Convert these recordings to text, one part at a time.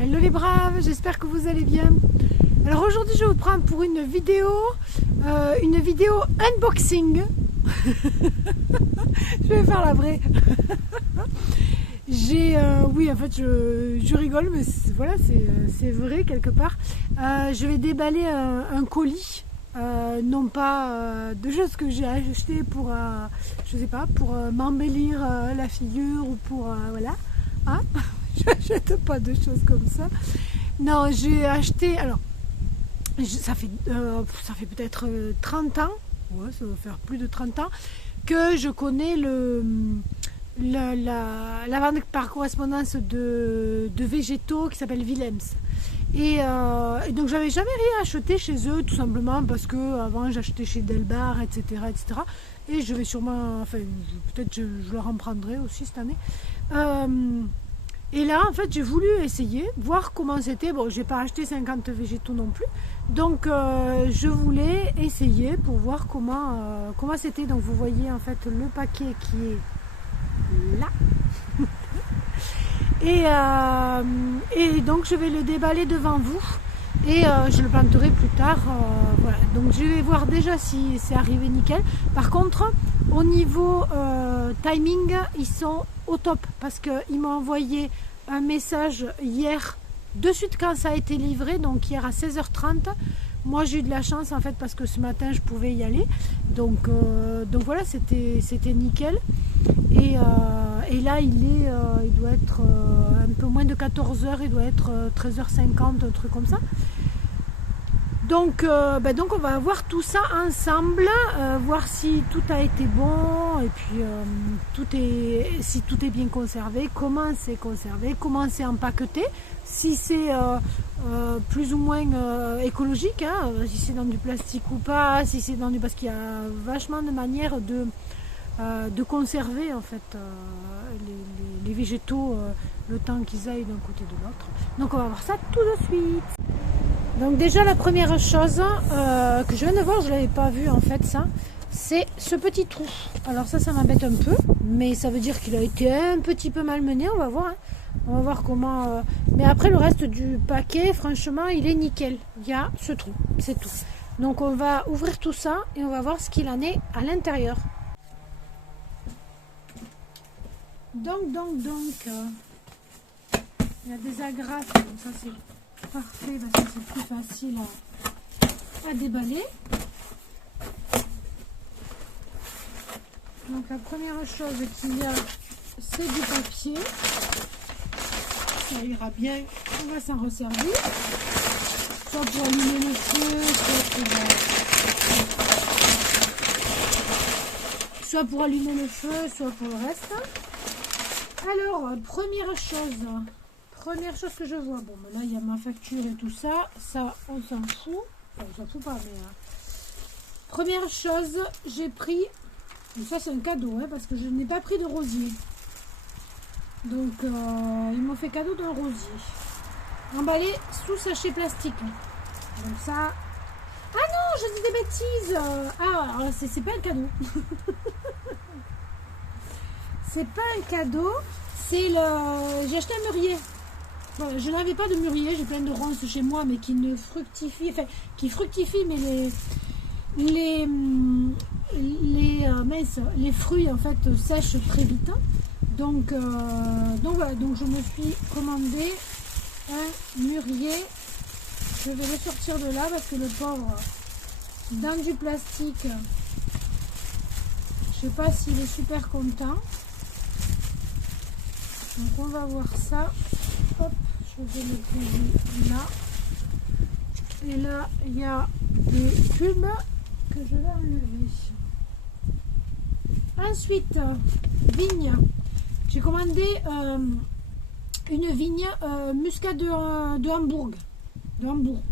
Hello les braves, j'espère que vous allez bien. Alors aujourd'hui je vous prends pour une vidéo unboxing. Je vais faire la vraie. Oui en fait je rigole mais voilà c'est vrai quelque part. Je vais déballer un colis. Non pas de choses que j'ai achetées pour je sais pas pour m'embellir la figure ou pour voilà hein. J'achète pas de choses comme ça. Non, j'ai acheté alors ça fait peut-être 30 ans, ouais, ça va faire plus de 30 ans que je connais la vente par correspondance de végétaux qui s'appelle Willems. Et donc j'avais jamais rien acheté chez eux tout simplement parce que avant j'achetais chez Delbar etc. Et je vais sûrement, enfin peut-être je leur en prendrai aussi cette année. Et là en fait j'ai voulu essayer, voir comment c'était. Bon, j'ai pas acheté 50 végétaux non plus, donc je voulais essayer pour voir comment c'était. Donc vous voyez en fait le paquet qui est là. Et donc je vais le déballer devant vous et je le planterai plus tard. Voilà. Donc je vais voir déjà si c'est arrivé nickel. Par contre au niveau timing ils sont au top parce qu'ils m'ont envoyé un message hier de suite quand ça a été livré, donc hier à 16h30. Moi j'ai eu de la chance en fait parce que ce matin je pouvais y aller, donc voilà, c'était nickel. Et là il doit être un peu moins de 14h, il doit être 13h50, un truc comme ça. Donc on va voir tout ça ensemble, voir si tout a été bon et puis si tout est bien conservé, comment c'est conservé, comment c'est empaqueté, si c'est plus ou moins écologique, hein, si c'est dans du plastique ou pas, si c'est dans du... parce qu'il y a vachement de manières de conserver en fait les végétaux le temps qu'ils aillent d'un côté de l'autre. Donc on va voir ça tout de suite. Donc déjà la première chose que je viens de voir, je ne l'avais pas vu en fait ça, c'est ce petit trou. Alors ça m'embête un peu, mais ça veut dire qu'il a été un petit peu malmené, on va voir. Hein. On va voir comment... Mais après le reste du paquet, franchement, il est nickel. Il y a ce trou, c'est tout. Donc on va ouvrir tout ça et on va voir ce qu'il en est à l'intérieur. Donc, il y a des agrafes, donc ça c'est parfait parce que c'est plus facile à déballer. Donc la première chose qu'il y a, c'est du papier. Ça ira bien, on va s'en resservir. Soit pour allumer le feu, soit pour allumer le feu, soit pour le reste. Alors, première chose que je vois, bon ben là il y a ma facture et tout ça, ça on s'en fout, enfin, on s'en fout pas, mais première chose, j'ai pris, ça c'est un cadeau, hein, parce que je n'ai pas pris de rosier, donc ils m'ont fait cadeau d'un rosier, emballé sous sachet plastique, donc ça, ah non, je dis des bêtises, c'est pas un cadeau, c'est pas un cadeau, c'est j'ai acheté un mûrier. Voilà, je n'avais pas de mûrier, j'ai plein de ronces chez moi, mais qui ne fructifient, enfin, qui fructifient, mais les fruits en fait sèchent très vite. Donc voilà, donc je me suis commandé un mûrier. Je vais le sortir de là parce que le pauvre, dans du plastique, je sais pas s'il est super content. Donc on va voir ça. Hop, je vais le poser là. Et là, il y a des cubes que je vais enlever. Ensuite, vigne. J'ai commandé une vigne muscat de Hambourg. De Hambourg.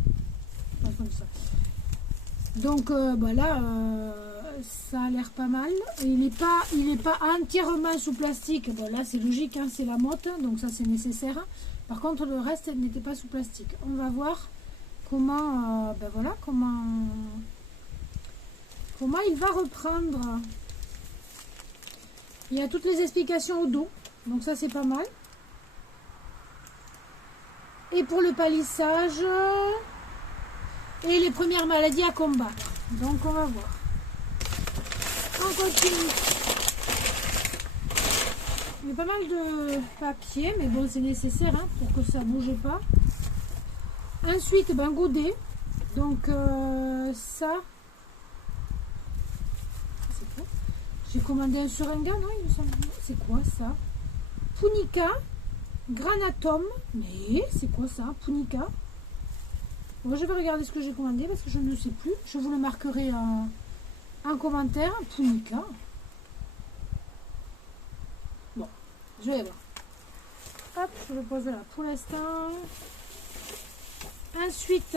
Pas comme ça. Donc là, ça a l'air pas mal. Il n'est pas entièrement sous plastique. Bon là c'est logique, hein, c'est la motte, donc ça c'est nécessaire. Par contre le reste n'était pas sous plastique. On va voir comment comment il va reprendre. Il y a toutes les explications au dos, donc ça c'est pas mal. et pour le palissage et les premières maladies à combattre. Donc on va voir. On continue. Il y a pas mal de papier, mais bon, c'est nécessaire hein, pour que ça ne bouge pas. Ensuite, ben, godet. Donc ça, c'est quoi? J'ai commandé un seringa, non? Il me semble. C'est quoi ça? Punica, granatum. Mais c'est quoi ça? Punica. Bon, je vais regarder ce que j'ai commandé parce que je ne sais plus. Je vous le marquerai en commentaire. Punica. Bon, je vais voir. Hop, je le pose là pour l'instant. Ensuite,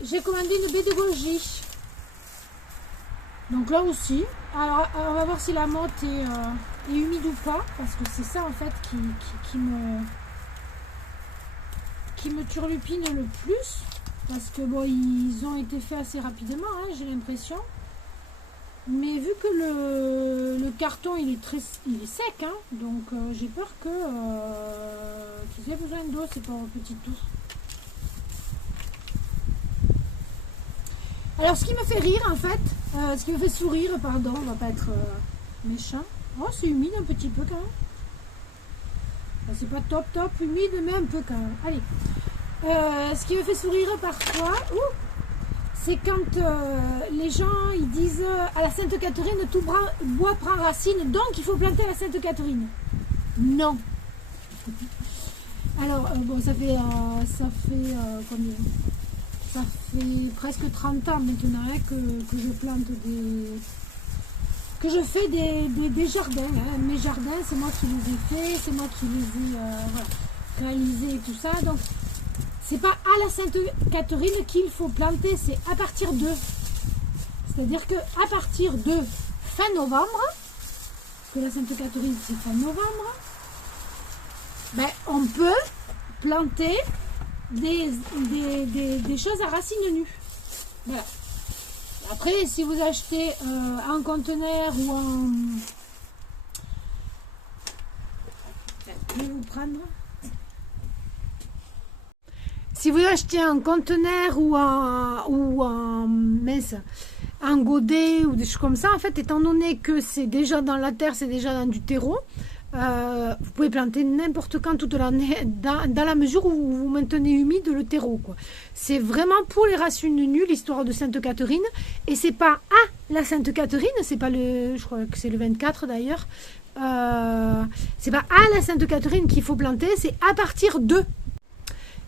j'ai commandé une baie de goji. Donc là aussi, alors on va voir si la motte est humide ou pas, parce que c'est ça en fait qui me turlupine le plus, parce que bon, ils ont été faits assez rapidement, hein, j'ai l'impression. Mais vu que le carton il est sec, hein, donc j'ai peur qu'ils aient besoin d'eau, c'est pas un petit tout. Alors ce qui me fait rire en fait, ce qui me fait sourire, pardon, on va pas être méchant. Oh, c'est humide un petit peu quand même. Enfin, c'est pas top humide, mais un peu quand même. Allez, ce qui me fait sourire parfois, c'est quand les gens ils disent à la Sainte Catherine tout bois prend racine, donc il faut planter la Sainte Catherine. Non. Alors bon, ça fait combien? Ça fait presque 30 ans maintenant hein, que je plante que je fais des jardins. Hein. Mes jardins, c'est moi qui les ai faits, c'est moi qui les ai voilà, réalisés et tout ça. Donc, c'est pas à la Sainte Catherine qu'il faut planter, c'est à partir de. C'est-à-dire que à partir de fin novembre, que la Sainte Catherine c'est fin novembre, ben, on peut planter des choses à racines nues. Voilà. Après, si vous achetez un conteneur ou un... Je vais vous prendre. Si vous achetez un conteneur ou un godet ou des choses comme ça, en fait, étant donné que c'est déjà dans la terre, c'est déjà dans du terreau, vous pouvez planter n'importe quand toute l'année dans la mesure où vous maintenez humide le terreau. C'est vraiment pour les racines nues l'histoire de Sainte Catherine, et c'est pas à la Sainte Catherine, c'est pas je crois que c'est le 24 d'ailleurs, c'est pas à la Sainte Catherine qu'il faut planter, c'est à partir de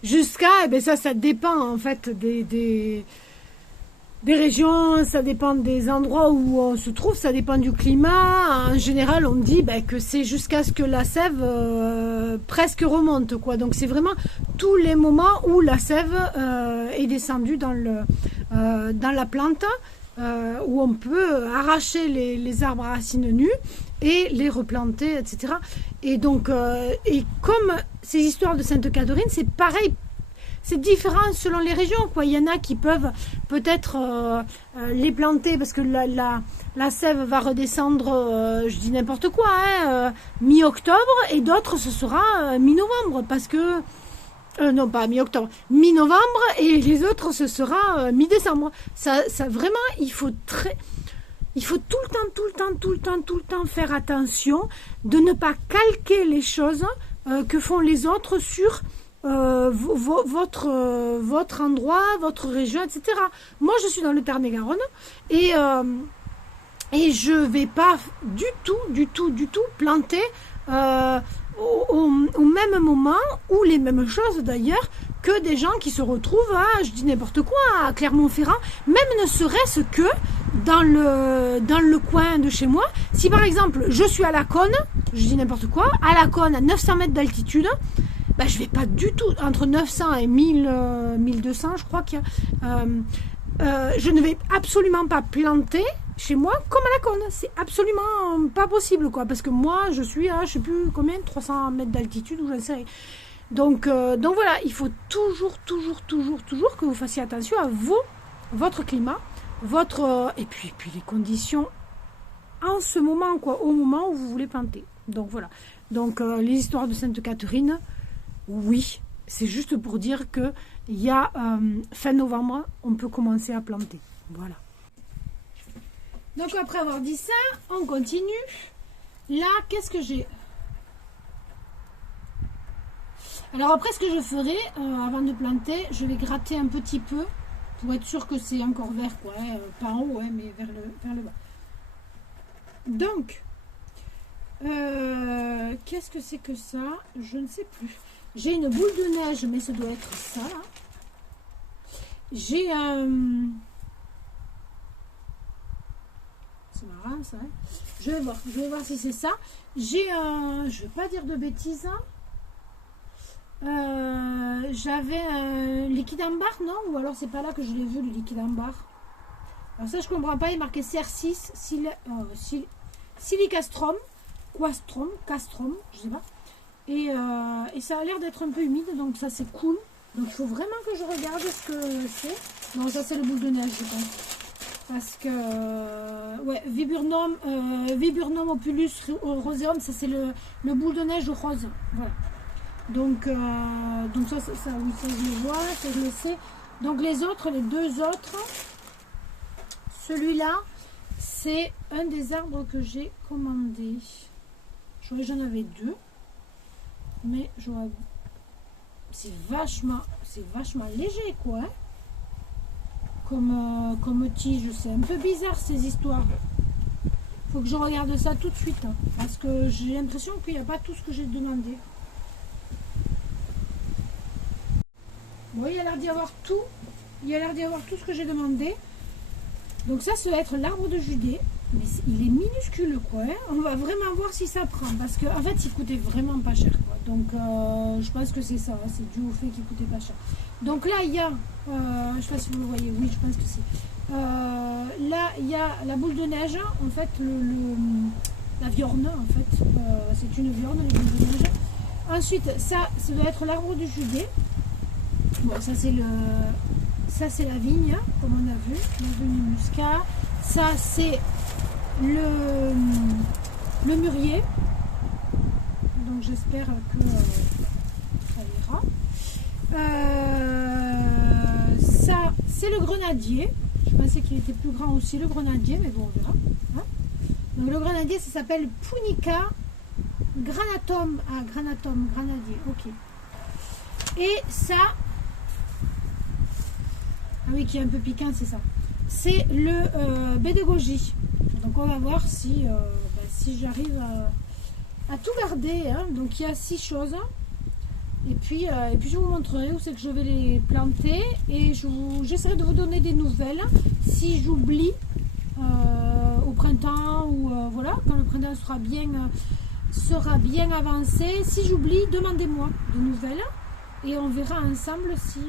jusqu'à, et bien ça dépend en fait des régions, ça dépend des endroits où on se trouve, ça dépend du climat. En général, on dit que c'est jusqu'à ce que la sève presque remonte, quoi. Donc c'est vraiment tous les moments où la sève est descendue dans la plante, où on peut arracher les arbres à racines nues et les replanter, etc. Et donc, et comme ces histoires de Sainte Catherine, c'est pareil. C'est différent selon les régions, quoi. Il y en a qui peuvent peut-être les planter parce que la sève va redescendre, je dis n'importe quoi, hein, mi-octobre, et d'autres ce sera mi-novembre parce que non pas mi-octobre, mi-novembre, et les autres ce sera mi-décembre. Ça vraiment, il faut tout le temps faire attention de ne pas calquer les choses que font les autres sur votre endroit, votre région, etc. Moi, je suis dans le Tarn-et-Garonne et je vais pas du tout planter au même moment ou les mêmes choses d'ailleurs que des gens qui se retrouvent je dis n'importe quoi, à Clermont-Ferrand, même ne serait-ce que dans le coin de chez moi. Si par exemple, je suis à la Cône, je dis n'importe quoi, à la Cône, à 900 mètres d'altitude, je vais pas du tout, entre 900 et 1200, je crois qu'il y a, je ne vais absolument pas planter chez moi comme à la Cône. C'est absolument pas possible, quoi, parce que moi, je suis à, je sais plus combien, 300 mètres d'altitude, ou j'en sais rien. Donc voilà, il faut toujours que vous fassiez attention à votre climat, et puis les conditions en ce moment, quoi, au moment où vous voulez planter. Donc voilà. Donc les histoires de Sainte Catherine, Oui, c'est juste pour dire que il y a fin novembre, on peut commencer à planter. Voilà. Donc après avoir dit ça, on continue. Là, qu'est-ce que j'ai? Alors après, ce que je ferai, avant de planter, je vais gratter un petit peu pour être sûr que c'est encore vert, quoi. Pas en haut, mais vers le bas. Donc, qu'est-ce que c'est que ça? Je ne sais plus. J'ai une boule de neige, mais ça doit être ça. J'ai un... C'est marrant ça. Hein, je vais voir si c'est ça. J'ai un... Je ne vais pas dire de bêtises. J'avais un liquide en barre, non? Ou alors c'est pas là que je l'ai vu, le liquide en barre. Alors ça, je comprends pas. Il est marqué CR6, silicastrum, castrum, je sais pas. Et ça a l'air d'être un peu humide, donc ça c'est cool. Donc il faut vraiment que je regarde ce que c'est. Non, ça c'est le boule de neige, je pense. Parce que, ouais, Viburnum opulus roseum, ça c'est le boule de neige rose. Voilà. Donc ça, oui, ça je le vois, ça je le sais. Donc les deux autres, celui-là, c'est un des arbres que j'ai commandé. J'en avais deux. Mais c'est vachement léger, quoi. Hein, comme tige. C'est un peu bizarre, ces histoires. Faut que je regarde ça tout de suite. Hein, parce que j'ai l'impression qu'il n'y a pas tout ce que j'ai demandé. Bon, il y a l'air d'y avoir tout. Il y a l'air d'y avoir tout ce que j'ai demandé. Donc ça va être l'arbre de Judée. Mais il est minuscule, quoi. Hein. On va vraiment voir si ça prend. Parce qu'en fait, il coûtait vraiment pas cher, quoi. Donc, je pense que c'est ça. Hein. C'est dû au fait qu'il coûtait pas cher. Donc là, il y a... je sais pas si vous le voyez. Oui, je pense que c'est... là, il y a la boule de neige. En fait, la viorne, en fait. C'est une viorne, la boule de neige. Ensuite, ça doit être l'arbre de Judée. Bon, ça, c'est la vigne, comme on a vu. La vigne muscat. Ça, c'est le mûrier. Donc j'espère que ça ira. Ça, c'est le grenadier. Je pensais qu'il était plus grand aussi, le grenadier, mais bon, on verra. Hein, donc le grenadier, ça s'appelle Punica granatum. Ah, grenadier, ok. Et ça... Ah oui, qui est un peu piquant, c'est ça. C'est le baie de goji. Donc on va voir si j'arrive à tout garder. Hein. Donc il y a 6 choses. Et puis je vous montrerai où c'est que je vais les planter. Et j'essaierai de vous donner des nouvelles si j'oublie au printemps ou voilà, quand le printemps sera bien avancé. Si j'oublie, demandez-moi des nouvelles. Et on verra ensemble si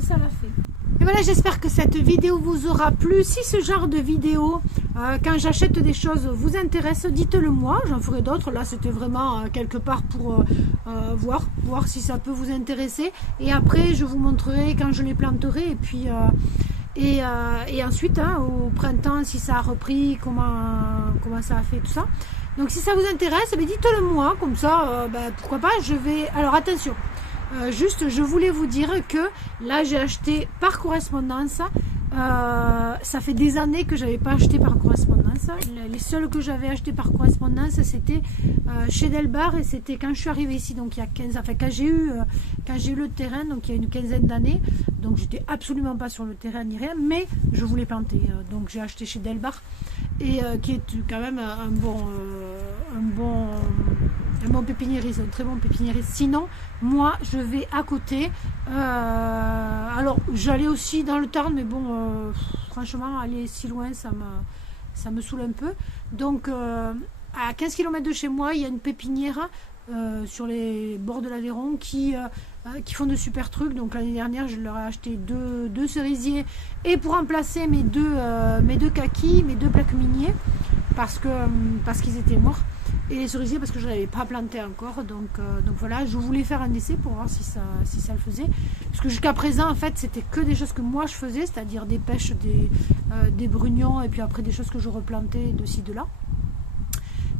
ça l'a fait. Et voilà, j'espère que cette vidéo vous aura plu. Si ce genre de vidéo, quand j'achète des choses, vous intéresse, dites-le moi. J'en ferai d'autres. Là, c'était vraiment quelque part pour voir si ça peut vous intéresser. Et après, je vous montrerai quand je les planterai. Et puis, et ensuite, hein, au printemps, si ça a repris, comment ça a fait, tout ça. Donc, si ça vous intéresse, dites-le moi. Comme ça, pourquoi pas, je vais... Alors, attention. Juste, je voulais vous dire que là, j'ai acheté par correspondance. Ça fait des années que j'avais pas acheté par correspondance. Les seuls que j'avais acheté par correspondance, c'était chez Delbar et c'était quand je suis arrivée ici, donc il y a 15 ans. Enfin, quand j'ai eu le terrain, donc il y a une quinzaine d'années. Donc, j'étais absolument pas sur le terrain ni rien, mais je voulais planter. Donc, j'ai acheté chez Delbar et qui est quand même un bon pépiniériste, un très bon pépiniériste. Sinon, moi, je vais à côté. Alors, j'allais aussi dans le Tarn, mais bon, franchement, aller si loin, ça me saoule un peu. Donc, à 15 km de chez moi, il y a une pépinière sur les bords de l'Aveyron qui font de super trucs. Donc, l'année dernière, je leur ai acheté deux cerisiers et pour remplacer mes deux kakis, mes 2 plaques miniers, parce qu'ils étaient morts. Et les cerisiers parce que je n'avais pas planté encore. Donc voilà, je voulais faire un essai pour voir si ça le faisait. Parce que jusqu'à présent, en fait, c'était que des choses que moi je faisais, c'est-à-dire des pêches, des brugnons, et puis après des choses que je replantais de ci, de là.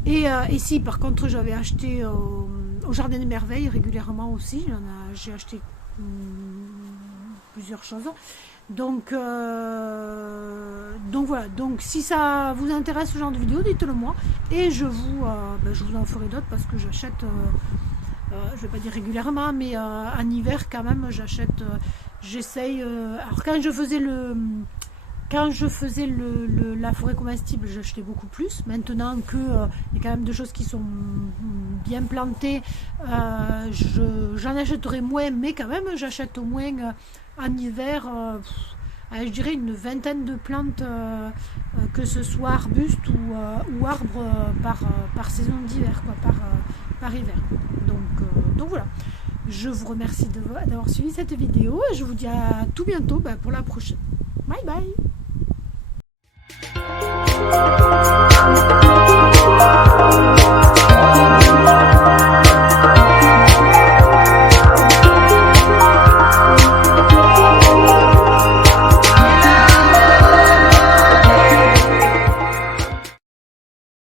Et si par contre j'avais acheté au Jardin des Merveilles régulièrement aussi. J'ai acheté plusieurs choses. Donc voilà, donc si ça vous intéresse ce genre de vidéo, dites-le moi et je vous en ferai d'autres parce que j'achète, je vais pas dire régulièrement, mais en hiver quand même j'achète, j'essaye, alors quand je faisais la forêt comestible, j'achetais beaucoup plus. Maintenant que il y a quand même des choses qui sont bien plantées, j'en achèterai moins, mais quand même j'achète au moins en hiver, je dirais une vingtaine de plantes, que ce soit arbustes ou arbres, par saison d'hiver, quoi, par hiver. Donc voilà. Je vous remercie d'avoir suivi cette vidéo et je vous dis à tout bientôt pour la prochaine. Bye bye.